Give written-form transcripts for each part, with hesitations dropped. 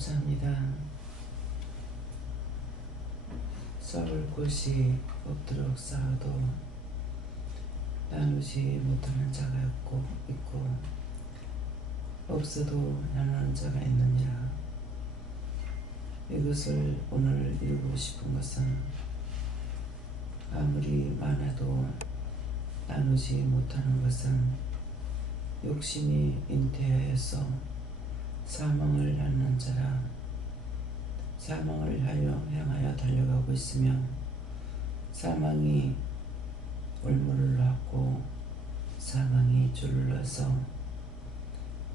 감사합니다. 쌓을 곳이 없도록 쌓아도 나누지 못하는 자가 있고 없어도 나누는 자가 있느니라. 이것을 오늘 이루고 싶은 것은 아무리 많아도 나누지 못하는 것은 욕심이 잉태하여서 사망을 낳는 자라. 사망을 향하여 달려가고 있으며 사망이 올무를 놨고 사망이 줄을 놔서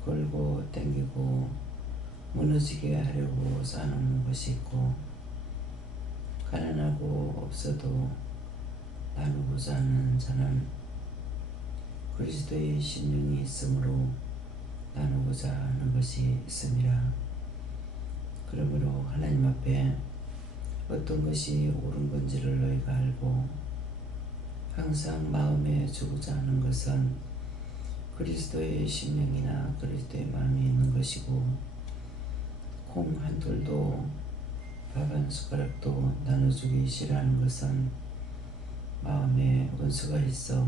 걸고 당기고 무너지게 하려고 쌓아놓는 것이 있고, 가난하고 없어도 나누고자 하는 자는 그리스도의 심령이 있으므로 나누고자 하는 것이 있음이라. 그러므로 하나님 앞에 어떤 것이 옳은 건지를 너희가 알고 항상 마음에 주고자 하는 것은 그리스도의 심령이나 그리스도의 마음이 있는 것이고, 콩 한 돌도 밥 한 숟가락도 나눠주기 싫어하는 것은 마음에 원수가 있어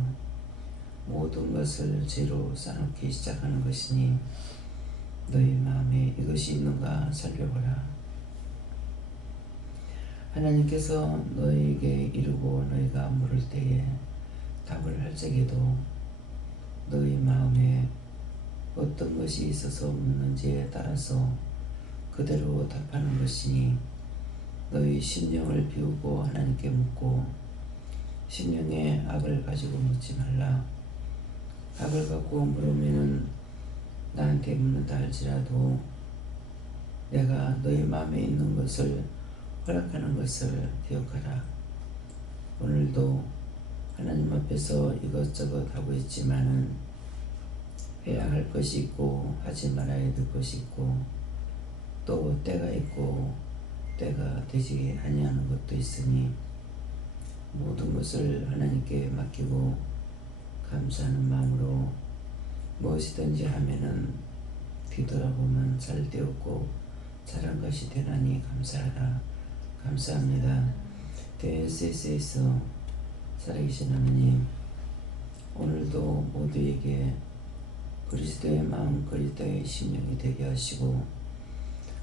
모든 것을 죄로 쌓아놓기 시작하는 것이니 너희 마음에 이것이 있는가 살펴보라. 하나님께서 너희에게 이르고 너희가 물을 때에 답을 할 적에도 너희 마음에 어떤 것이 있어서 묻는지에 따라서 그대로 답하는 것이니, 너희 심령을 비우고 하나님께 묻고 심령에 악을 가지고 묻지 말라. 악을 갖고 물으면은 나한테 묻는다 할지라도 내가 너희 마음에 있는 것을 허락하는 것을 기억하라. 오늘도 하나님 앞에서 이것저것 하고 있지만은 해야 할 것이 있고 하지 말아야 될 것이 있고 또 때가 있고 때가 되지 아니하는 것도 있으니 모든 것을 하나님께 맡기고 감사하는 마음으로 무엇이든지 하면은 뒤돌아보면 잘 되었고 잘한 것이 되나니 감사하라. 감사합니다. 대SS에서 살아계신 하나님, 오늘도 모두에게 그리스도의 마음, 그리스도의 심령이 되게 하시고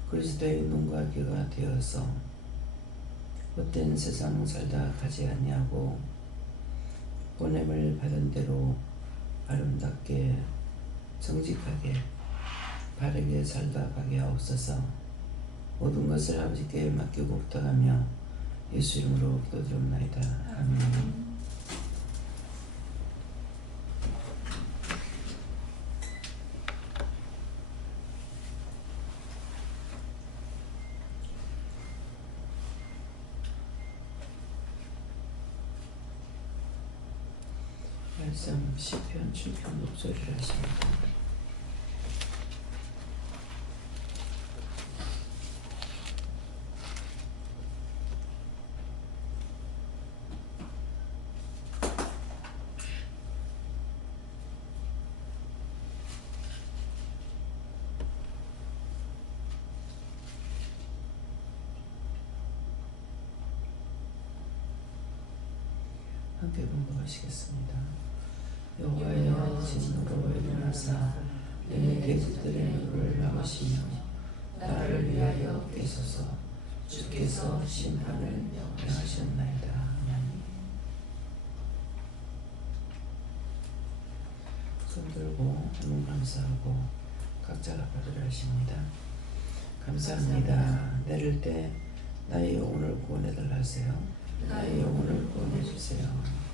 그리스도의 눈과 귀가 되어서 헛된 세상 살다 가지 아니하고 보냄을 받은 대로 아름답게 정직하게 바르게 살다 가게 하옵소서. 모든 것을 아버지께 맡기고 부탁하며 예수 이름으로 기도드립나이다. 아멘. 말씀 시편 7편 목소리를 하십니다. 함께 공부하시겠습니다. 여호와여 진노로 일어나사 내 계집들의 눈을 막으시며 나를 위하여 깨소서. 주께서 심판을 명하셨나이다. 아멘. 손들고 하늘 감사하고 각자가 받으려 하십니다. 감사합니다. 내릴 때 나의 영혼을 구원해달라 하세요. 나의 영혼을 구원해주세요.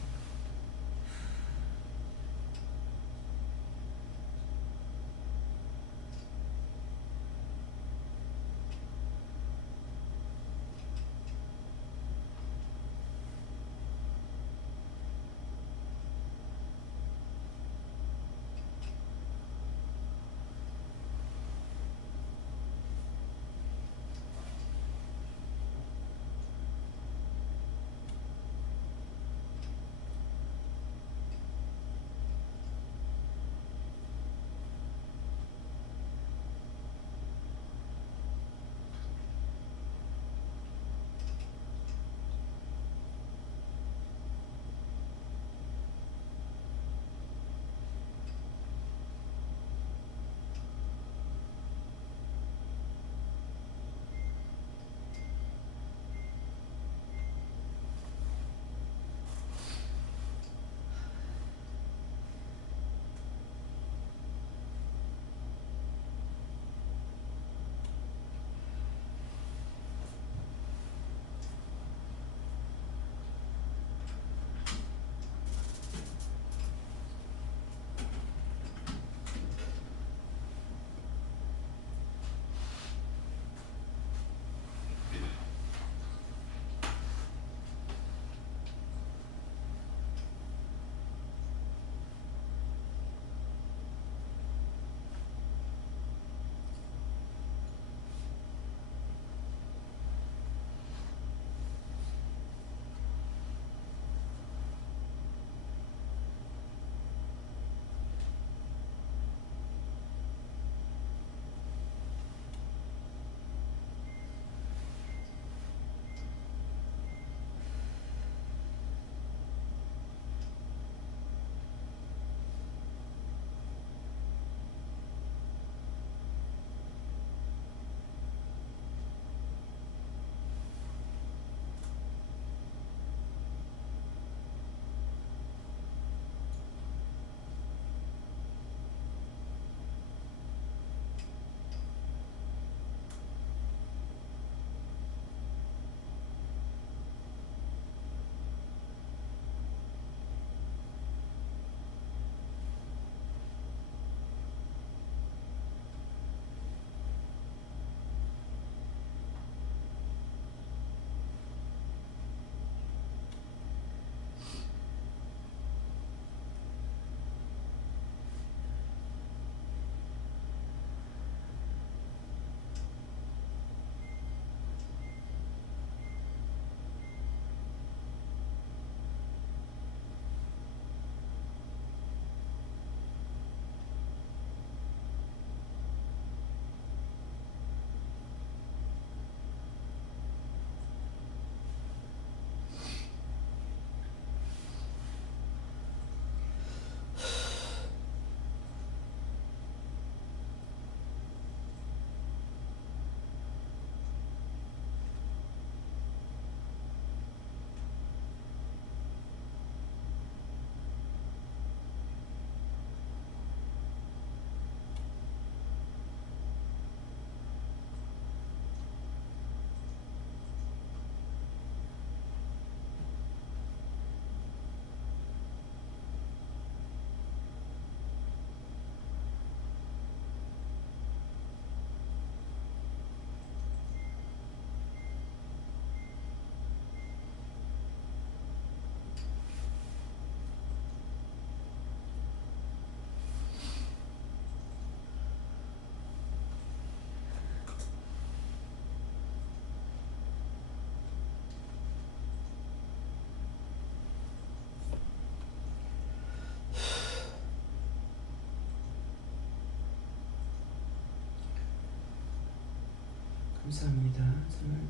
감사합니다. 저는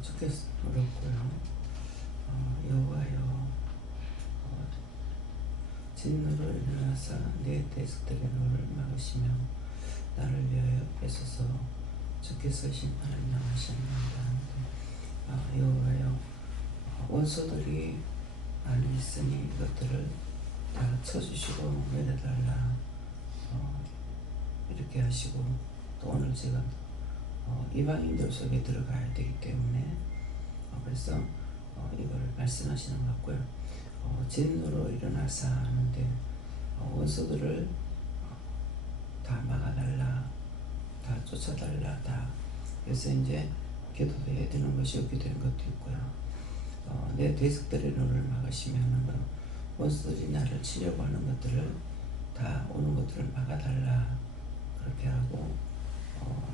주께서 어렵고요. 여호와여, 진노로 일어나사 내 대적들의 노를 막으시며 나를 위하여 애써서 주께서 심판을 명하셨나이다. 여호와여, 원수들이 많이 있으니 이것들을 다 쳐주시고 내려달라, 이렇게 하시고, 또 오늘 제가 이방인들 속에 들어가야 되기 때문에 그래서 이걸 말씀하시는 것 같고요. 진노로 일어나사 하는데 원수들을 다 막아달라, 다 쫓아달라, 다. 그래서 이제 기도도 해야 되는 것이 없게 되는 것도 있고요. 내 대적들의 눈을 막으시면은 원수들이 나를 치려고 하는 것들을 다 오는 것들을 막아달라, 그렇게 하고,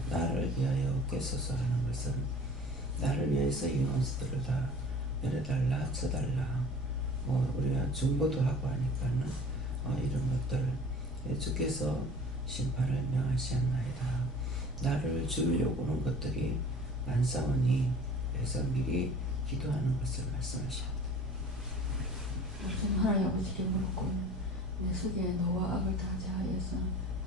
나를 위하여 깨소서 하는 것은 나를 위해서 이 원수들을 다 내려달라, 쳐달라, 우리가 중보도 하고 하니까는 이런 것들 주께서 심판을 명하시옵나이다. 나를 죽이려고 하는 것들이 많사오니 그래서 미리 기도하는 것을 말씀하십니다. 하나님 아버지께 물었고 내 속에 너와 악을 다하지 하여서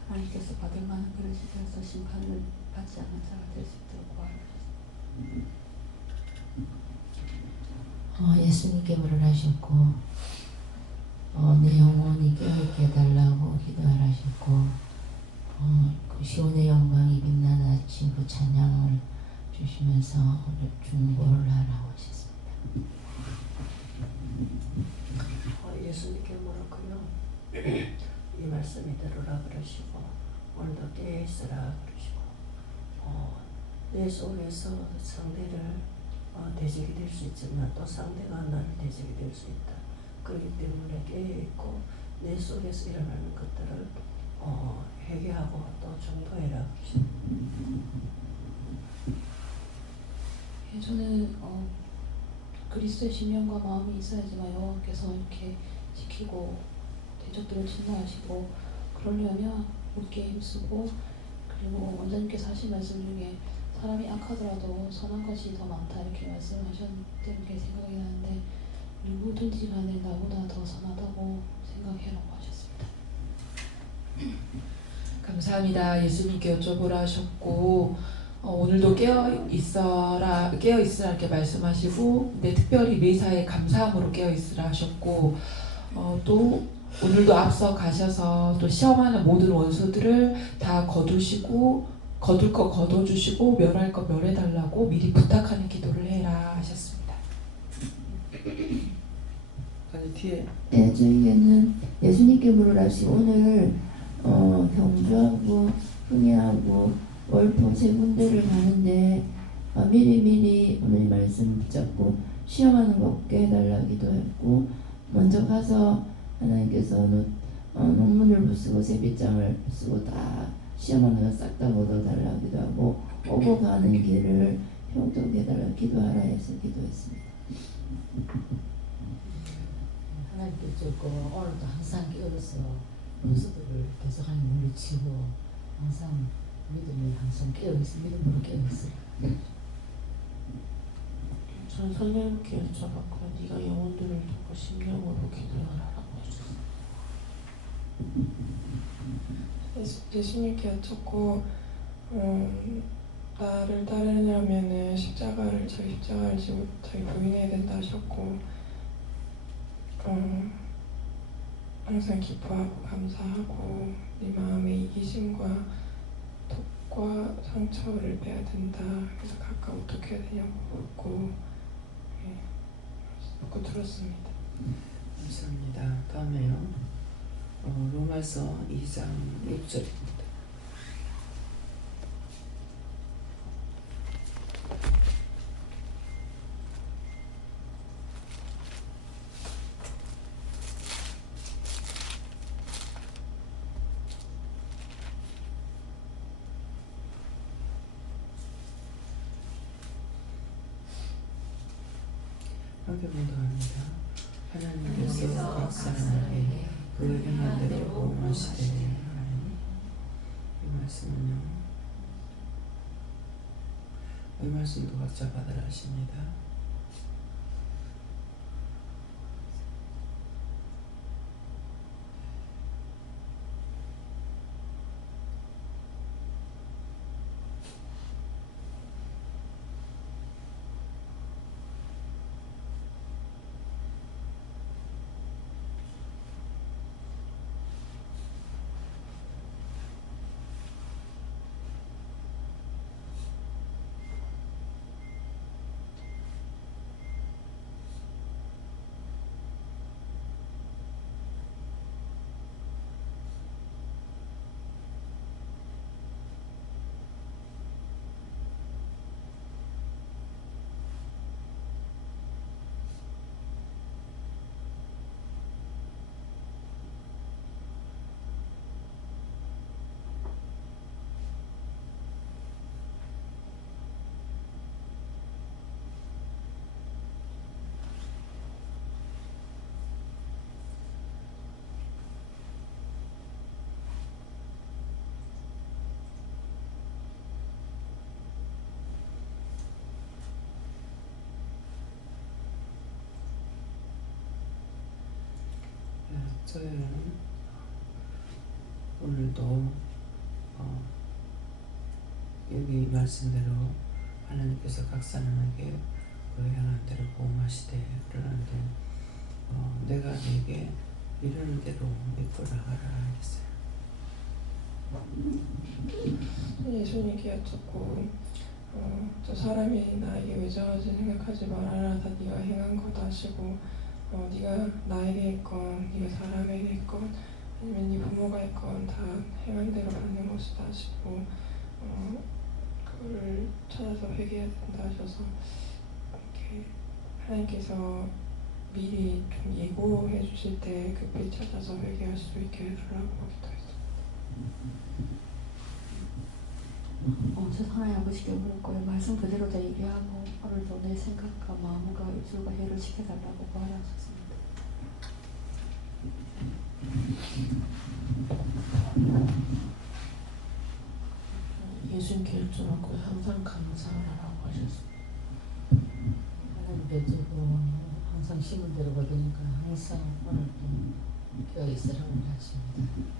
하나님께서 받을 만한 그릇이 되어서 심판을 받지 않는 자가 될 수 있도록 구하옵소서. 예수님께 물을 하셨고 내 영혼이 깨어있게 해달라고 기도하셨고 그 시온의 영광이 빛나는 아침 그 찬양을 주시면서 오늘 중보를 하라고 하셨습니다. 예수님께 물었고요. 이 말씀 이대로라 그러시고 오늘도 깨어있으라 그러시고 내 속에서 상대를 대적이 될 수 있지만 또 상대가 나를 대적이 될 수 있다. 그렇기 때문에 깨어있고 내 속에서 일어나는 것들을 회개하고 또 중보해라 그러십니다. 저는 그리스도의 신령과 마음이 있어야지만 여호와께서 이렇게 지키고 대적들을 진노하시고, 그러려면 굳게 힘쓰고, 그리고 원장님께서 하신 말씀 중에 사람이 악하더라도 선한 것이 더 많다 이렇게 말씀하셨던 게 생각이 나는데, 누구든지 간에 나보다 더 선하다고 생각해라고 하셨습니다. 감사합니다. 예수님께 여쭤보라 하셨고 오늘도 깨어있으라 이렇게 말씀하시고, 근데 특별히 매사에 감사함으로 깨어있으라 하셨고, 또 오늘도 앞서 가셔서 또 시험하는 모든 원수들을 다 거두시고, 거둘 거 거둬주시고 멸할 거 멸해달라고 미리 부탁하는 기도를 해라 하셨습니다. 아니 뒤에 저희에는 예수님께 물으라 하시 오늘 경주하고 흥해하고 월포 세 군데를 가는데 미리미리 오늘 말씀 붙잡고 시험하는 거 없게 해달라기도 했고, 먼저 가서 하나님께서 논문을 부수고 세빛장을 쓰고 다 시험하는 거 싹 다 걷어달라기도 하고, 오고 가는 길을 형통케 해달라 기도하라 해서 기도했습니다. 하나님께 줬고 오늘도 항상 깨어서 원수들을 계속하니 물리치고 항상 믿음이 항상 깨어있어, 믿음으로 깨어있어. 전 성령님께 여쭤봤고 네가 영혼들을 두고 심령으로 기도하라고 하셨어요. 예수님께 여쭙고 나를 따르려면은 자기 십자가를 지고 자기 부인해야 된다 하셨고, 항상 기뻐하고 감사하고 네 마음의 이기심과 독과 상처를 빼야 된다. 그래서 각각 어떻게 해야 되냐고 묻고 묻고 들었습니다. 감사합니다. 다음에요. 로마서 2장 6절입니다. 함께 공동합니다. 하나님께서 각 사람에게 그 행한 대로 보응하시되. 이 말씀은요, 이 말씀도 각자 받으라 하십니다. 저희는 오늘도 여기 말씀대로 하나님께서 각 사람에게 그 향한 대로 보험하시되 그러는데 내가 네게 이르는 대로 믿고 나가라 했어요. 예수님께 여쭙고 저 사람이 나에게 왜 저러지 생각하지 말아라. 다 네가 행한 거다 하시고 네가 나에게 있건 네가 사람에게 있건 아니면 네 부모가 있건 다 행한 대로 받는 것이다 하시고 그걸 찾아서 회개해야 된다 하셔서 이렇게 하나님께서 미리 좀 예고해 주실 때 급히 찾아서 회개할 수 있게 해달라고 기도했어요. 저 하나님 아버지께 물 거예요. 말씀 그대로 다 얘기하고 오늘도 내 생각과 마음과 입술과 혀를 지켜달라고 구하셨습니다. 예수님께 여쭤봤고 항상 감사하라고 하셨습니다. 하나님 뵙고 항상 심은 대로 받으니까 항상 오늘도 깨어 있으라고 하십니다.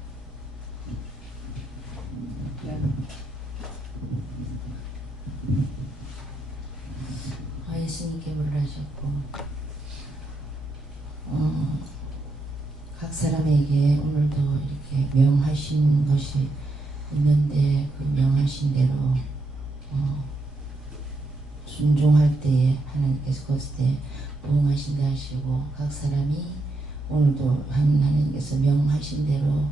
예수님께 물으셨고 각 사람에게 오늘도 이렇게 명하신 것이 있는데 그 명하신 대로 순종할 때에 하나님께서 그것에 보응하신다 하시고 각 사람이 오늘도 하나님께서 명하신 대로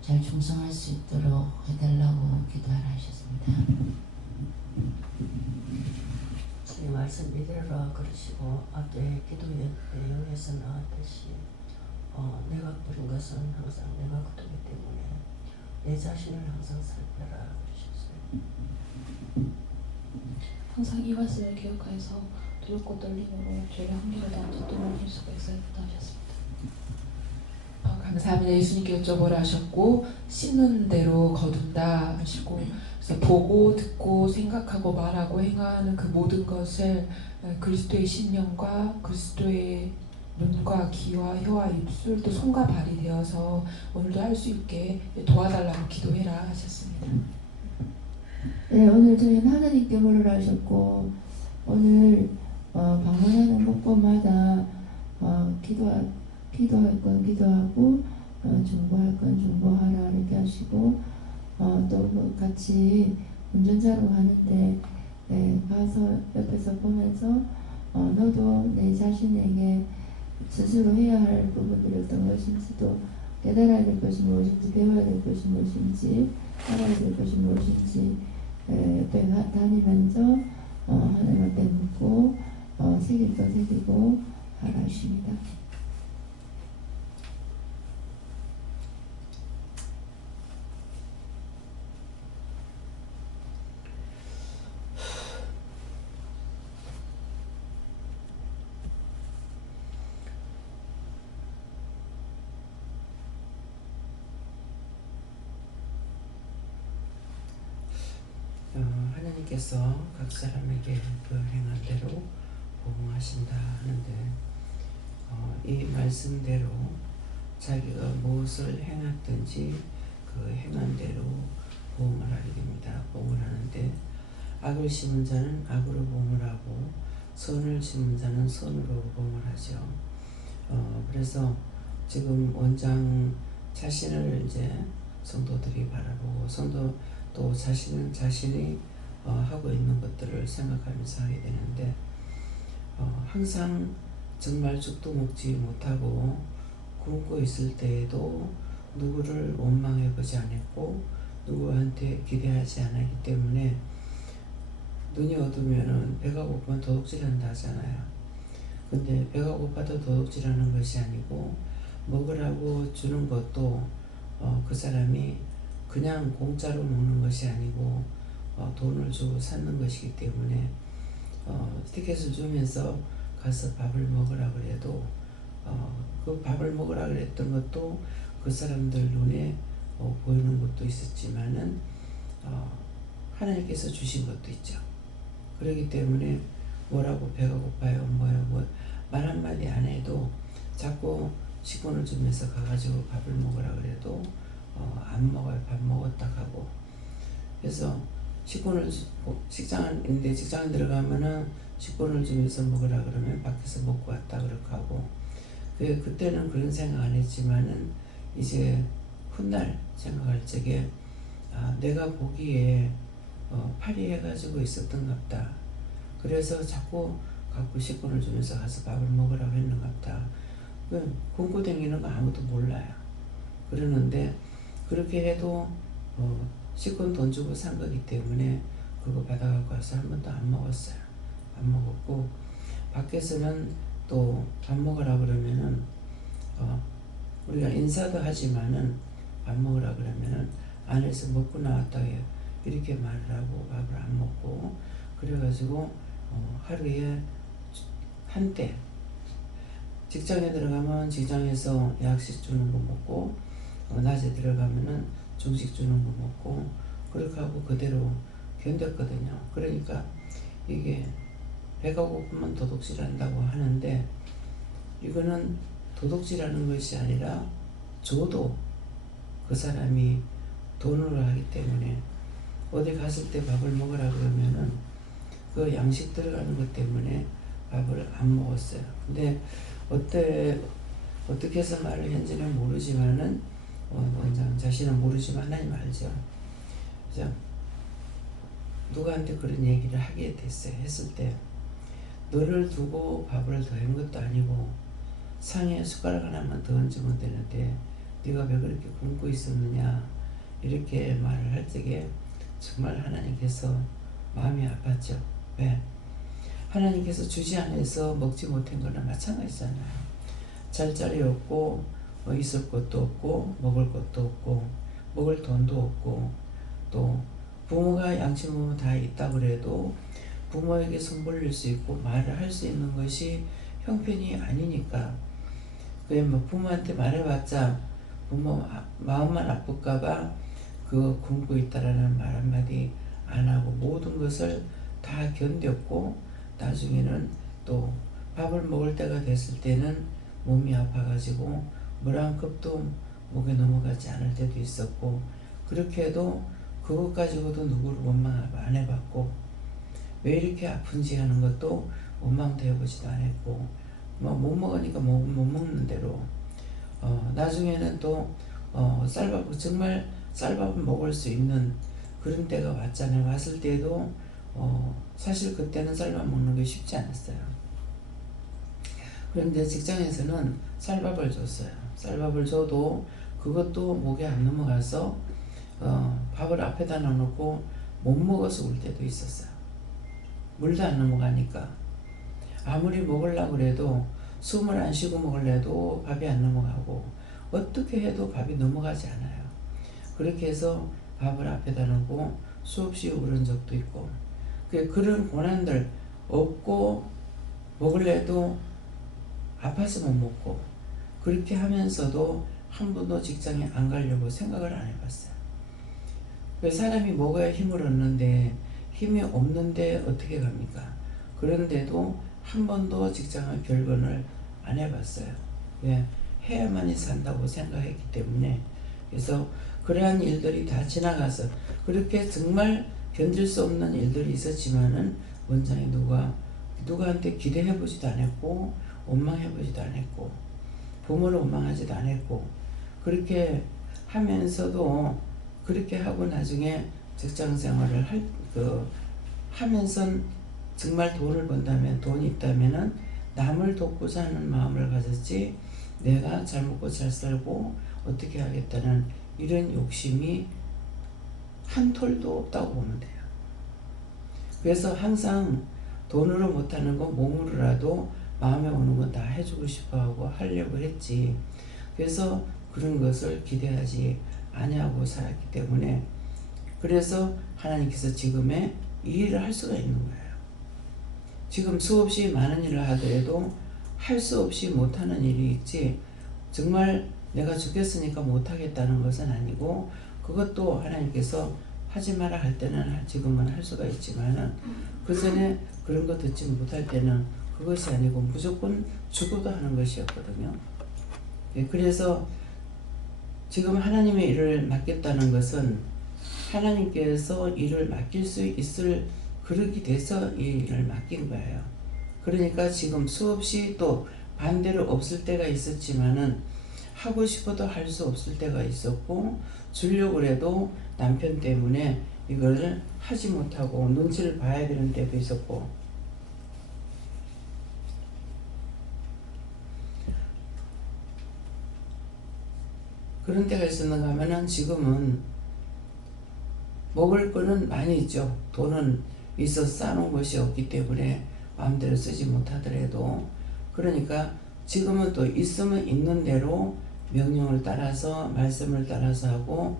잘 충성할 수 있도록 해달라고 기도하라 하셨습니다. 주님 말씀 이대로라 그러시고 앞에 기도 내용에서 나왔듯이 내가 부른 것은 항상 내가 그렇기 때문에 내 자신을 항상 살펴라 그러셨어요. 항상 이 말씀을 기억하여서 두렵고 떨림으로 죄를 한 길을 더 뒷도망칠 수가 있어야겠다 하셨습니다. 감사합니다. 예수님께 여쭤보라 하셨고 씹는 대로 거둔다 하시고 그래서 보고 듣고 생각하고 말하고 행하는 그 모든 것을 그리스도의 심령과 그리스도의 눈과 귀와 혀와 입술 또 손과 발이 되어서 오늘도 할 수 있게 도와달라고 기도해라 하셨습니다. 네, 오늘 저희는 하나님께 물으라 하셨고 오늘 방문하는 곳곳마다 기도할 건 기도하고 중보할 건 중보하라 이렇게 하시고 또 같이 운전자로 가는데 가서 옆에서 보면서 너도 내 자신에게 스스로 해야 할 부분들이 어떤 것인지 또 깨달아야 될 것이 무엇인지 배워야 될 것이 무엇인지 알아야 될 것이 무엇인지 옆에 다니면서 하나님 앞에 묻고 새길 거 새기고 하라 하십니다. 하나님께서 각 사람에게 그 행한 대로 보응하신다 하는데 이 말씀대로 자기가 무엇을 행했든지 그 행한 대로 보응을 하게 됩니다. 보응을 하는데 악을 심은 자는 악으로 보응을 하고 선을 심은 자는 선으로 보응을 하죠. 그래서 지금 원장 자신을 이제 성도들이 바라보고 성도 또 자신이 하고 있는 것들을 생각하면서 하게 되는데 항상 정말 죽도 먹지 못하고 굶고 있을 때에도 누구를 원망해 보지 않았고 누구한테 기대하지 않았기 때문에 눈이 어두면은 배가 고프면 도둑질한다 하잖아요. 근데 배가 고파도 도둑질하는 것이 아니고 먹으라고 주는 것도 그 사람이 그냥 공짜로 먹는 것이 아니고 돈을 주고 사는 것이기 때문에 티켓을 주면서 가서 밥을 먹으라 그래도 그 밥을 먹으라 그랬던 것도 그 사람들 눈에 보이는 것도 있었지만은 하나님께서 주신 것도 있죠. 그렇기 때문에 뭐라고 배가 고파요 뭐 말 한마디 안 해도 자꾸 식권을 주면서 가가지고 밥을 먹으라 그래도 안 먹어요. 밥 먹었다 하고. 그래서 식권을 직장인데 직장에 들어가면은 식권을 주면서 먹으라 그러면 밖에서 먹고 왔다 그렇게 하고 그때는 그런 생각 안 했지만은 이제 훗날 생각할 적에 내가 보기에 파리해가지고 있었던갑다. 그래서 자꾸 갖고 식권을 주면서 가서 밥을 먹으라고 했는갑다. 굶고 다니는 거 아무도 몰라요. 그러는데 그렇게 해도 식권 돈 주고 산 거기 때문에 그거 받아갖고 와서 한 번도 안 먹었어요. 안 먹었고 밖에서는 또 밥 먹으라 그러면은 우리가 인사도 하지만은 밥 먹으라 그러면은 안에서 먹고 나왔다 해요. 이렇게 말을 하고 밥을 안 먹고 그래가지고 하루에 한때 직장에 들어가면 직장에서 약식 주는 거 먹고 낮에 들어가면은 중식 주는 거 먹고 그렇게 하고 그대로 견뎠거든요. 그러니까 이게 배가 고프면 도둑질한다고 하는데 이거는 도둑질하는 것이 아니라 줘도 그 사람이 돈으로 하기 때문에 어디 갔을 때 밥을 먹으라 그러면은 그 양식 들어가는 것 때문에 밥을 안 먹었어요. 근데 어떻게 해서 말을 했는지는 모르지만은 원장 자신은 모르지만 하나님 알죠. 그래서 누구한테 그런 얘기를 하게 됐어요. 했을 때 너를 두고 밥을 더 한 것도 아니고 상에 숟가락 하나만 더 얹으면 되는데 네가 왜 그렇게 굶고 있었느냐 이렇게 말을 할 적에 정말 하나님께서 마음이 아팠죠. 왜? 하나님께서 주지 않아서 먹지 못한 거나 마찬가지잖아요. 잘 자리 없고 있을 것도 없고 먹을 것도 없고 먹을 돈도 없고 또 부모가 양치부모 다 있다 그래도 부모에게 손 벌릴 수 있고 말을 할 수 있는 것이 형편이 아니니까 그게 뭐 부모한테 말해봤자 부모 마음만 아플까봐 그거 굶고 있다라는 말 한마디 안 하고 모든 것을 다 견뎠고 나중에는 또 밥을 먹을 때가 됐을 때는 몸이 아파가지고 물 한 컵도 목에 넘어가지 않을 때도 있었고 그렇게 해도 그것 가지고도 누구를 원망 안 해봤고 왜 이렇게 아픈지 하는 것도 원망도 해보지도 않았고 뭐 못 먹으니까 못 먹는 대로 나중에는 또 쌀밥 정말 쌀밥을 먹을 수 있는 그런 때가 왔잖아요. 왔을 때도 사실 그때는 쌀밥 먹는 게 쉽지 않았어요. 그런데 직장에서는 쌀밥을 줬어요. 쌀밥을 줘도 그것도 목에 안 넘어가서 밥을 앞에다 놔놓고 못 먹어서 울 때도 있었어요. 물도 안 넘어가니까 아무리 먹으려고 그래도 숨을 안 쉬고 먹으려도 밥이 안 넘어가고 어떻게 해도 밥이 넘어가지 않아요. 그렇게 해서 밥을 앞에다 놓고 수없이 울은 적도 있고 그런 고난들 없고 먹으려도 아파서 못 먹고 그렇게 하면서도 한 번도 직장에 안 가려고 생각을 안 해봤어요. 사람이 먹어야 힘을 얻는데 힘이 없는데 어떻게 갑니까? 그런데도 한 번도 직장을 결근을 안 해봤어요. 왜? 해야만이 산다고 생각했기 때문에. 그래서 그러한 일들이 다 지나가서 그렇게 정말 견딜 수 없는 일들이 있었지만은 원장이 누구한테 기대해보지도 않았고 원망해보지도 않았고 부모를 원망하지도 않았고 그렇게 하면서도 그렇게 하고 나중에 직장 생활을 하면서 정말 돈을 번다면 돈이 있다면은 남을 돕고자 하는 마음을 가졌지 내가 잘 먹고 잘 살고 어떻게 하겠다는 이런 욕심이 한 톨도 없다고 보면 돼요. 그래서 항상 돈으로 못하는 거 몸으로라도 마음에 오는 건 다 해주고 싶어하고 하려고 했지. 그래서 그런 것을 기대하지 아니하고 살았기 때문에 그래서 하나님께서 지금의 이 일을 할 수가 있는 거예요. 지금 수없이 많은 일을 하더라도 할 수 없이 못하는 일이 있지 정말 내가 죽겠으니까 못하겠다는 것은 아니고 그것도 하나님께서 하지 마라 할 때는 지금은 할 수가 있지만은 그 전에 그런 거 듣지 못할 때는 그것이 아니고 무조건 죽어도 하는 것이었거든요. 그래서 지금 하나님의 일을 맡겠다는 것은 하나님께서 일을 맡길 수 있을 그릇이 돼서 이 일을 맡긴 거예요. 그러니까 지금 수없이 또 반대로 없을 때가 있었지만은 하고 싶어도 할 수 없을 때가 있었고 주려고 해도 남편 때문에 이걸 하지 못하고 눈치를 봐야 되는 때도 있었고 그런 때가 있었는가 하면은 지금은 먹을 거는 많이 있죠. 돈은 있어 쌓아놓은 것이 없기 때문에 마음대로 쓰지 못하더라도 그러니까 지금은 또 있으면 있는 대로 명령을 따라서 말씀을 따라서 하고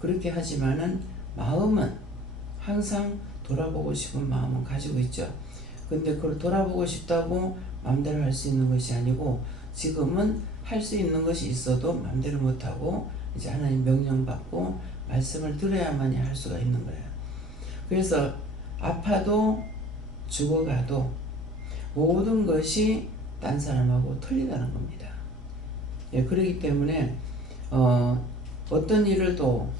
그렇게 하지만은 마음은 항상 돌아보고 싶은 마음은 가지고 있죠. 근데 그걸 돌아보고 싶다고 마음대로 할 수 있는 것이 아니고 지금은 할 수 있는 것이 있어도 마음대로 못하고 이제 하나님 명령받고 말씀을 들어야만이 할 수가 있는 거예요. 그래서 아파도 죽어가도 모든 것이 딴 사람하고 틀리다는 겁니다. 예, 그렇기 때문에 어떤 일을 또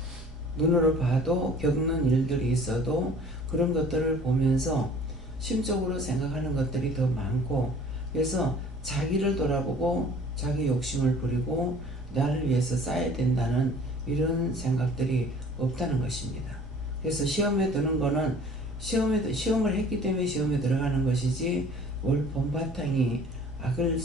눈으로 봐도 겪는 일들이 있어도 그런 것들을 보면서 심적으로 생각하는 것들이 더 많고 그래서 자기를 돌아보고 자기 욕심을 부리고 나를 위해서 쌓아야 된다는 이런 생각들이 없다는 것입니다. 그래서 시험에 드는 거는 시험을 했기 때문에 시험에 들어가는 것이지 올 본바탕이 악을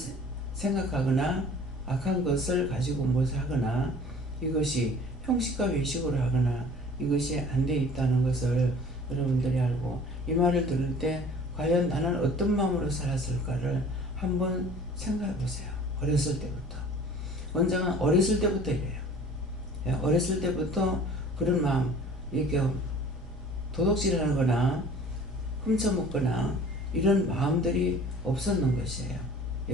생각하거나 악한 것을 가지고 무엇을 하거나 이것이 형식과 외식으로 하거나 이것이 안 돼 있다는 것을 여러분들이 알고 이 말을 들을 때 과연 나는 어떤 마음으로 살았을까를 한번 생각해 보세요. 어렸을 때부터. 원장은 어렸을 때부터 이래요. 어렸을 때부터 그런 마음, 이렇게 도둑질하는 거나 훔쳐먹거나 이런 마음들이 없었는 것이에요.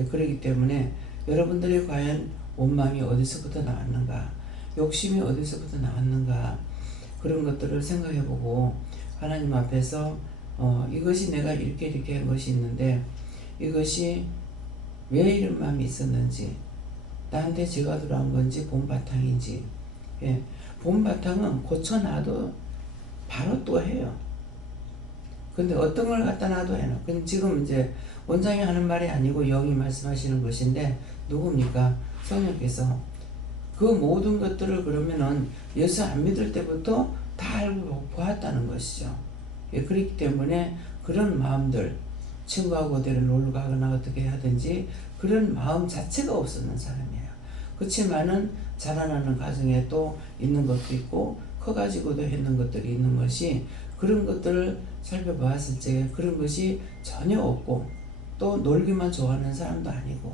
그렇기 때문에 여러분들이 과연 원망이 어디서부터 나왔는가, 욕심이 어디서부터 나왔는가 그런 것들을 생각해보고 하나님 앞에서 이것이 내가 이렇게 한 것이 있는데 이것이 왜 이런 마음이 있었는지 나한테 죄가 들어온 건지 본바탕인지 본바탕은 고쳐놔도 바로 또 해요. 근데 어떤 걸 갖다 놔도 해요. 근데 지금 이제 원장이 하는 말이 아니고 영이 말씀하시는 것인데 누굽니까? 성령께서 그 모든 것들을 그러면은 예수 안 믿을 때부터 다 알고 보았다는 것이죠. 그렇기 때문에 그런 마음들 친구하고 어디를 놀러 가거나 어떻게 하든지 그런 마음 자체가 없었는 사람이에요. 그렇지만은 자라나는 가정에 또 있는 것도 있고 커가지고도 했는 것들이 있는 것이 그런 것들을 살펴보았을 때 그런 것이 전혀 없고 또 놀기만 좋아하는 사람도 아니고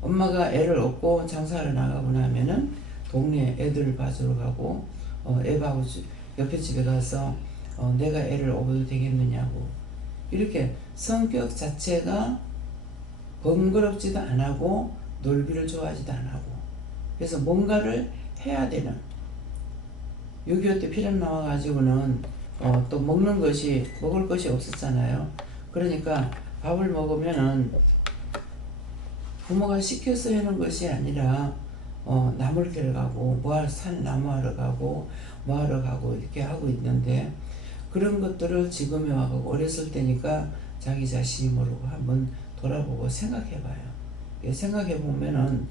엄마가 애를 얻고 장사를 나가고 나면은 동네 애들을 봐주러 가고 애하고 옆에 집에 가서 내가 애를 얻어도 되겠느냐고 이렇게 성격 자체가 번거롭지도 안 하고 놀기를 좋아하지도 안 하고 그래서 뭔가를 해야 되는 6.25 때 피난 나와가지고는 또 먹을 것이 없었잖아요. 그러니까 밥을 먹으면은 부모가 시켜서 하는 것이 아니라 나물 캐러 가고 산 나무하러 가고 뭐하러 가고 이렇게 하고 있는데, 그런 것들을 지금에 와서 어렸을 때니까 자기 자신이 모르고 한번 돌아보고 생각해봐요. 생각해보면은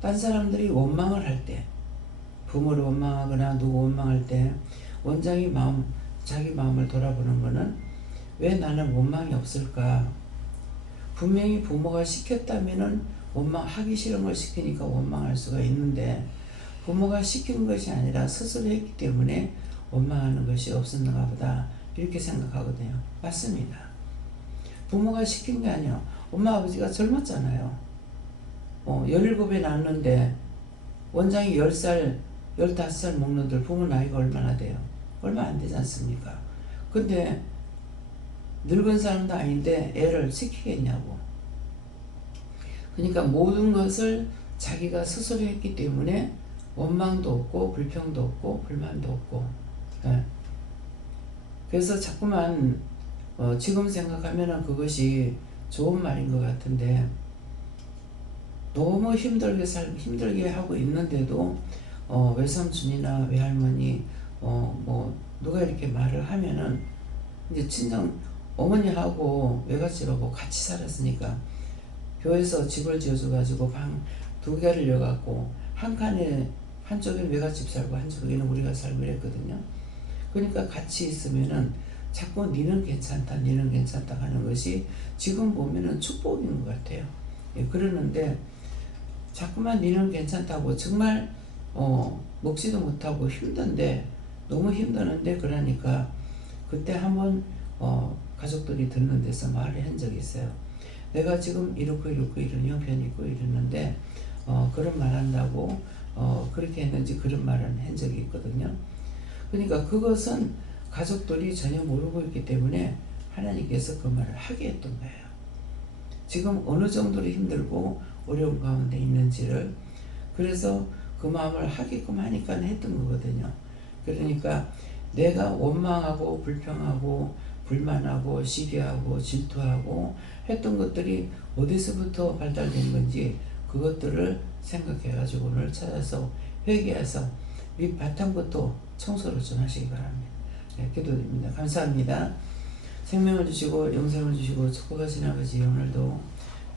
딴 사람들이 원망을 할 때, 부모를 원망하거나 누구 원망할 때 원장이 자기 마음을 돌아보는 거는 왜 나는 원망이 없을까? 분명히 부모가 시켰다면은 원망하기 싫은 걸 시키니까 원망할 수가 있는데, 부모가 시킨 것이 아니라 스스로 했기 때문에 원망하는 것이 없었는가 보다, 이렇게 생각하거든요. 맞습니다. 부모가 시킨 게 아니에요. 엄마 아버지가 젊었잖아요. 17에 낳았는데 원장이 10살 15살 먹는들 부모 나이가 얼마나 돼요? 얼마 안 되지 않습니까? 근데 늙은 사람도 아닌데 애를 시키겠냐고. 그러니까 모든 것을 자기가 스스로 했기 때문에 원망도 없고 불평도 없고 불만도 없고. 그래서 자꾸만 지금 생각하면은 그것이 좋은 말인 것 같은데, 너무 힘들게 하고 있는데도 외삼촌이나 외할머니 누가 이렇게 말을 하면은, 이제 친정 어머니하고 외갓집하고 같이 살았으니까 교회에서 집을 지어줘 가지고 방 2개를 여갖고 한쪽에는 외갓집 살고 한쪽에는 우리가 살고 이랬거든요. 그러니까 같이 있으면은 자꾸 니는 괜찮다 하는 것이 지금 보면은 축복인 것 같아요. 그러는데 자꾸만 니는 괜찮다고, 정말 먹지도 못하고 힘든데, 너무 힘드는데, 그러니까 그때 한번 가족들이 듣는 데서 말을 한 적이 있어요. 내가 지금 이렇고 이런 형편이 있고 이러는데 그런 말 한다고 그렇게 했는지 그런 말을 한 적이 있거든요. 그러니까 그것은 가족들이 전혀 모르고 있기 때문에 하나님께서 그 말을 하게 했던 거예요. 지금 어느 정도로 힘들고 어려운 가운데 있는지를, 그래서 그 마음을 하게끔 하니까 했던 거거든요. 그러니까 내가 원망하고 불평하고 불만하고 시기하고 질투하고 했던 것들이 어디서부터 발달된 건지 그것들을 생각해가지고 오늘 찾아서 회개해서 밑바탕부터 청소를 좀 하시기 바랍니다. 기도드립니다. 감사합니다. 생명을 주시고 영생을 주시고 축복하신 아버지, 오늘도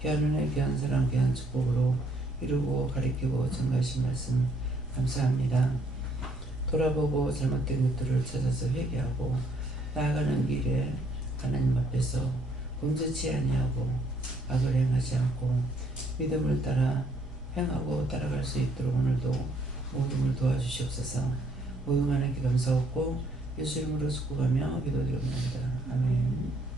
귀한 은혜, 귀한 사랑, 귀한 축복으로 이루고 가리키고 전가하신 말씀 감사합니다. 돌아보고 잘못된 것들을 찾아서 회개하고 나아가는 길에 하나님 앞에서 범죄치 아니하고 악을 행하지 않고 믿음을 따라 행하고 따라갈 수 있도록 오늘도 모둠을 도와주시옵소서. 모든 하나님께 감사하고 예수 이름으로 축복하며 기도드립니다. 아멘.